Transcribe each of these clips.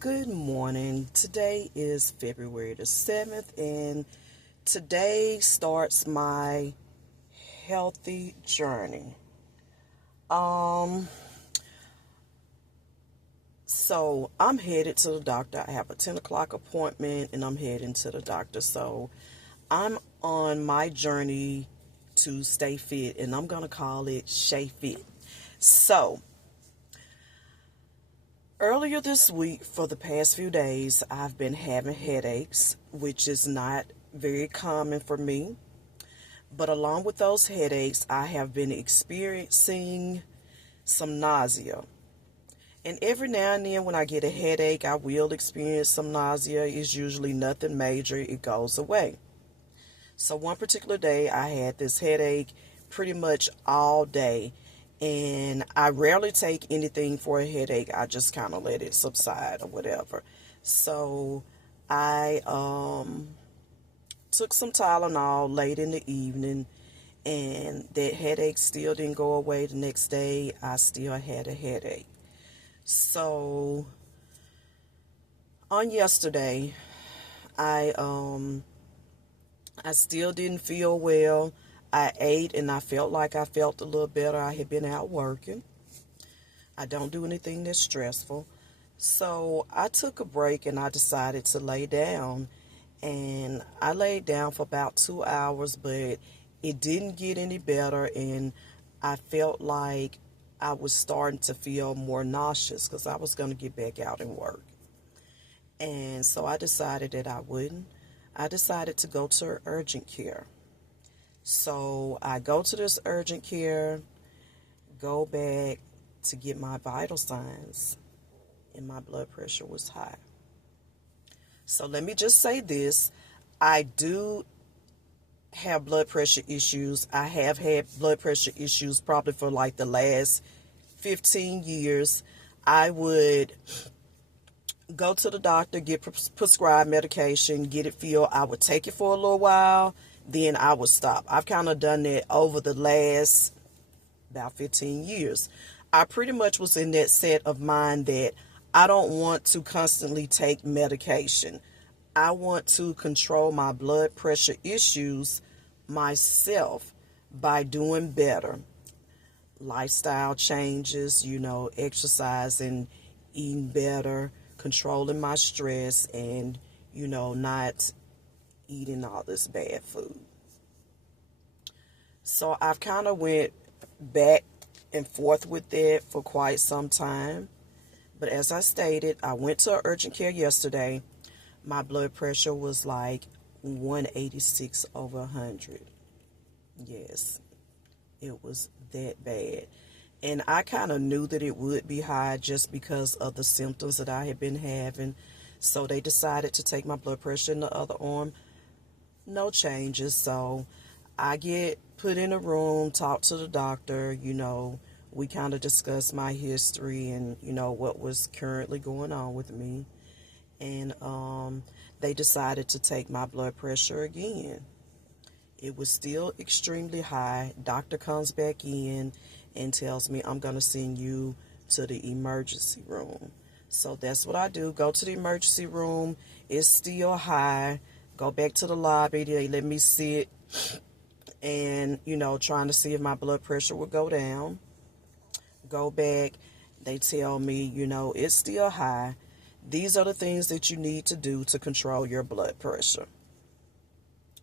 Good morning. Today is February the 7th, and today starts my healthy journey. Um, so I'm headed to the doctor. I have a 10 o'clock appointment, and I'm heading to the doctor. So I'm on my journey to stay fit, and I'm going to call it SheaFit. So, earlier this week, for the past few days, I've been having headaches, which is not very common for me. But along with those headaches, I have been experiencing some nausea. And every now and then, when I get a headache, I will experience some nausea. It's usually nothing major, it goes away. So, one particular day, I had this headache pretty much all day. And I rarely take anything for a headache. I just kind of let it subside or whatever. So I took some Tylenol late in the evening, and that headache still didn't go away. The next day, I still had a headache. So on yesterday, I I still didn't feel well. I ate and I felt like I felt a little better. I had been out working. I don't do anything that's stressful. So I took a break and I decided to lay down. And I laid down for about 2 hours, but it didn't get any better. And I felt like I was starting to feel more nauseous because I was going to get back out and work. And so I decided that I wouldn't. I decided to go to urgent care. So I go to this urgent care, go back to get my vital signs, and my blood pressure was high. So let me just say this. I do have blood pressure issues. I have had blood pressure issues probably for like the last 15 years. I would go to the doctor, get prescribed medication, get it filled. I would take it for a little while, then I would stop. I've kind of done that over the last about 15 years. I pretty much was in that set of mind that I don't want to constantly take medication. I want to control my blood pressure issues myself by doing better. Lifestyle changes, exercising, eating better, controlling my stress, and, not eating all this bad food. So I've kind of went back and forth with that for quite some time. But as I stated, I went to urgent care yesterday. My blood pressure was like 186 over 100. Yes, it was that bad. And I kind of knew that it would be high just because of the symptoms that I had been having. So they decided to take my blood pressure in the other arm. No changes. So I get put in a room, talk to the doctor, we kind of discussed my history and, what was currently going on with me. And they decided to take my blood pressure again. It was still extremely high. Doctor comes back in and tells me, I'm going to send you to the emergency room. So that's what I do. Go to the emergency room. It's still high. Go back to the lobby. They let me sit and, trying to see if my blood pressure would go down. Go back. They tell me, it's still high. These are the things that you need to do to control your blood pressure.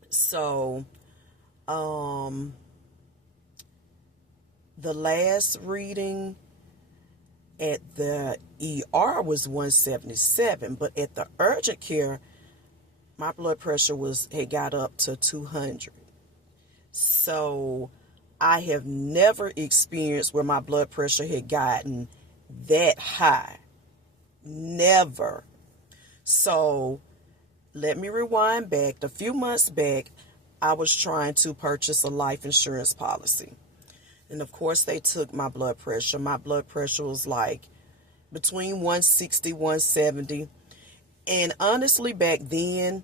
So, the last reading at the ER was 177, but at the urgent care, my blood pressure had got up to 200. So I have never experienced where my blood pressure had gotten that high. Never. So let me rewind back. A few months back, I was trying to purchase a life insurance policy. And of course, they took my blood pressure. My blood pressure was like between 160, 170. And honestly, back then,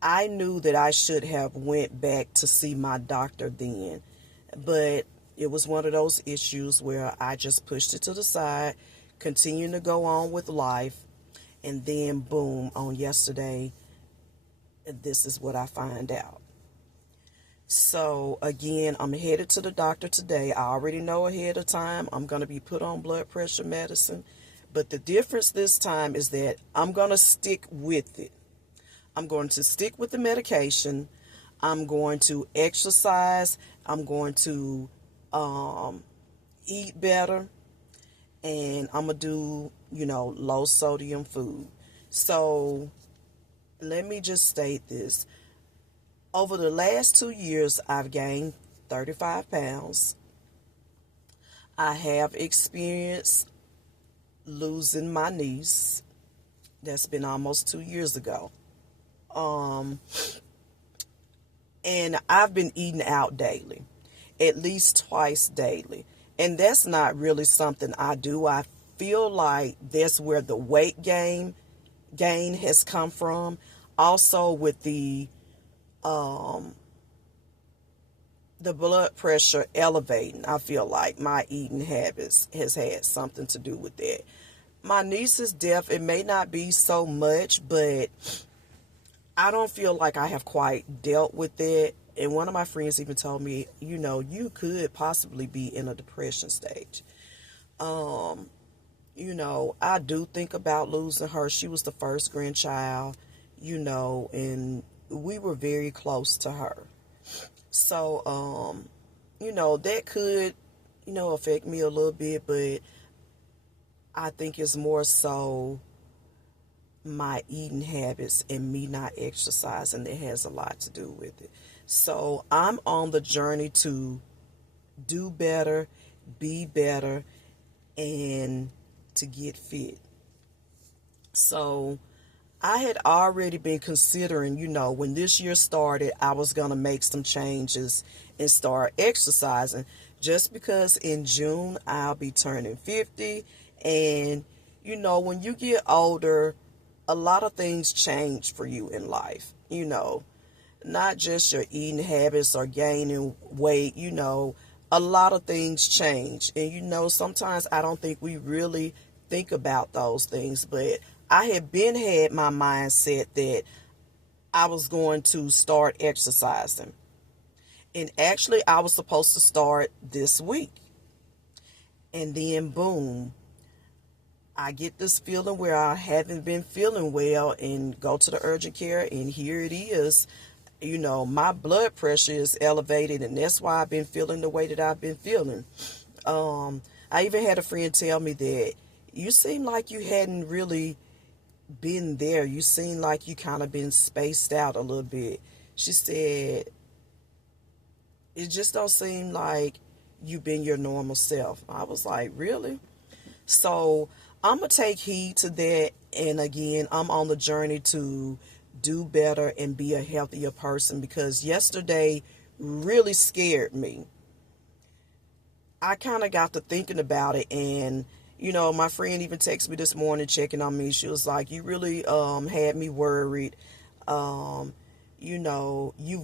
I knew that I should have went back to see my doctor then. But it was one of those issues where I just pushed it to the side, continuing to go on with life. And then boom, on yesterday, this is what I find out. So again, I'm headed to the doctor today. I already know ahead of time I'm going to be put on blood pressure medicine. But the difference this time is that I'm going to stick with it. I'm going to stick with the medication. I'm going to exercise. I'm going to eat better. And I'm going to do, low sodium food. So let me just state this. Over the last 2 years, I've gained 35 pounds. I have experienced losing my niece. That's been almost 2 years ago. And I've been eating out daily, at least twice daily. And that's not really something I do. I feel like that's where the weight gain has come from. Also with the blood pressure elevating, I feel like my eating habits has had something to do with that. My niece's death, it may not be so much, but I don't feel like I have quite dealt with it. And one of my friends even told me, you could possibly be in a depression stage. I do think about losing her. She was the first grandchild, and we were very close to her. So, that could, affect me a little bit, but I think it's more so my eating habits and me not exercising that has a lot to do with it. So I'm on the journey to do better, be better, and to get fit. So I had already been considering, when this year started, I was going to make some changes and start exercising, just because in June I'll be turning 50. And, when you get older, a lot of things change for you in life, not just your eating habits or gaining weight, a lot of things change. And, sometimes I don't think we really think about those things, but I had my mindset that I was going to start exercising. And actually, I was supposed to start this week. And then, boom, I get this feeling where I haven't been feeling well and go to the urgent care, and here it is. My blood pressure is elevated, and that's why I've been feeling the way that I've been feeling. I even had a friend tell me that you seem like you hadn't really been there. You seem like you kind of been spaced out a little bit. She said, it just don't seem like you've been your normal self. I was like, really? So I'm going to take heed to that. And again, I'm on the journey to do better and be a healthier person, because yesterday really scared me. I kind of got to thinking about it, and my friend even texted me this morning checking on me. She was like, you really had me worried. You've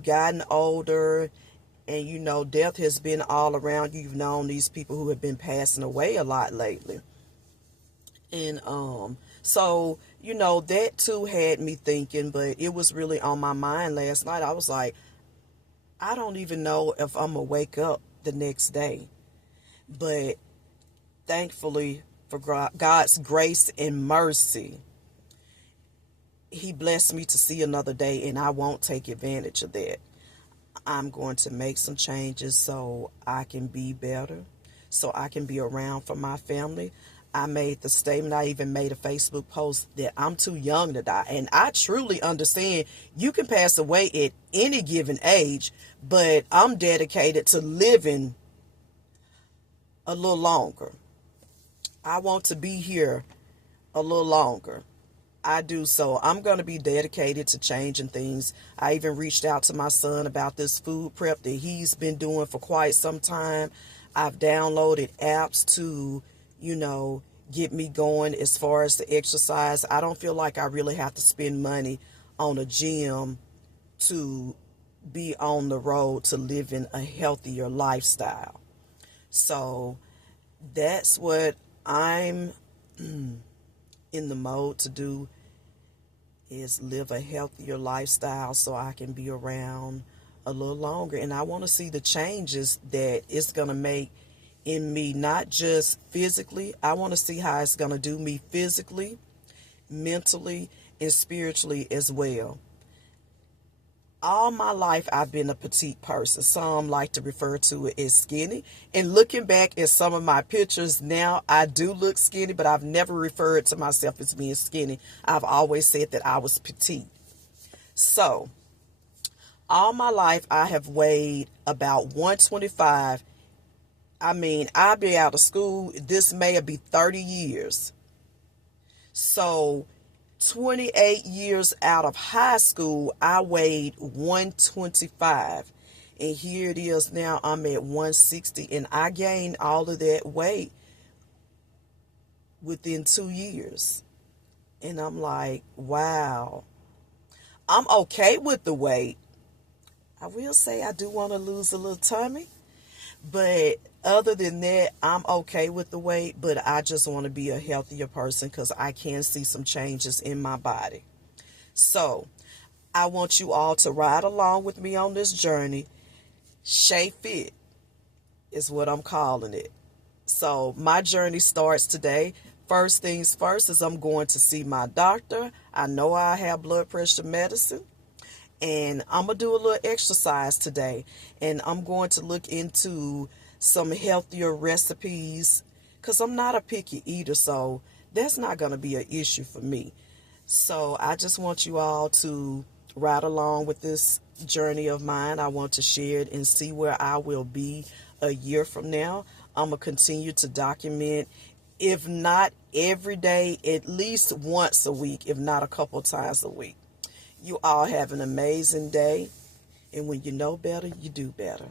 gotten older, and death has been all around you. You've known these people who have been passing away a lot lately. And so that too had me thinking, but it was really on my mind last night. I was like, I don't even know if I'm gonna wake up the next day. But thankfully, for God's grace and mercy, He blessed me to see another day, and I won't take advantage of that. I'm going to make some changes so I can be better, so I can be around for my family. I made the statement, I even made a Facebook post that I'm too young to die. And I truly understand you can pass away at any given age, but I'm dedicated to living a little longer. I want to be here a little longer. I do. So I'm going to be dedicated to changing things. I even reached out to my son about this food prep that he's been doing for quite some time. I've downloaded apps to, get me going as far as the exercise. I don't feel like I really have to spend money on a gym to be on the road to living a healthier lifestyle. So that's what I'm in the mode to do is live a healthier lifestyle so I can be around a little longer. And I want to see the changes that it's going to make in me, not just physically. I want to see how it's going to do me physically, mentally, and spiritually as well. All my life, I've been a petite person. Some like to refer to it as skinny. And looking back at some of my pictures now, I do look skinny, but I've never referred to myself as being skinny. I've always said that I was petite. So, all my life, I have weighed about 125. I mean, I'll be out of school. This May be 30 years. So, 28 years out of high school, I weighed 125. And here it is now, I'm at 160. And I gained all of that weight within 2 years. And I'm like, wow. I'm okay with the weight. I will say I do want to lose a little tummy. But other than that, I'm okay with the weight, but I just want to be a healthier person because I can see some changes in my body. So, I want you all to ride along with me on this journey. SheaFit is what I'm calling it. So, my journey starts today. First things first is I'm going to see my doctor. I know I have blood pressure medicine. And I'm going to do a little exercise today. And I'm going to look into some healthier recipes because I'm not a picky eater. So that's not going to be an issue for me. So I just want you all to ride along with this journey of mine. I want to share it and see where I will be a year from now. I'm going to continue to document, if not every day, at least once a week, if not a couple times a week. You all have an amazing day. And when you know better, you do better.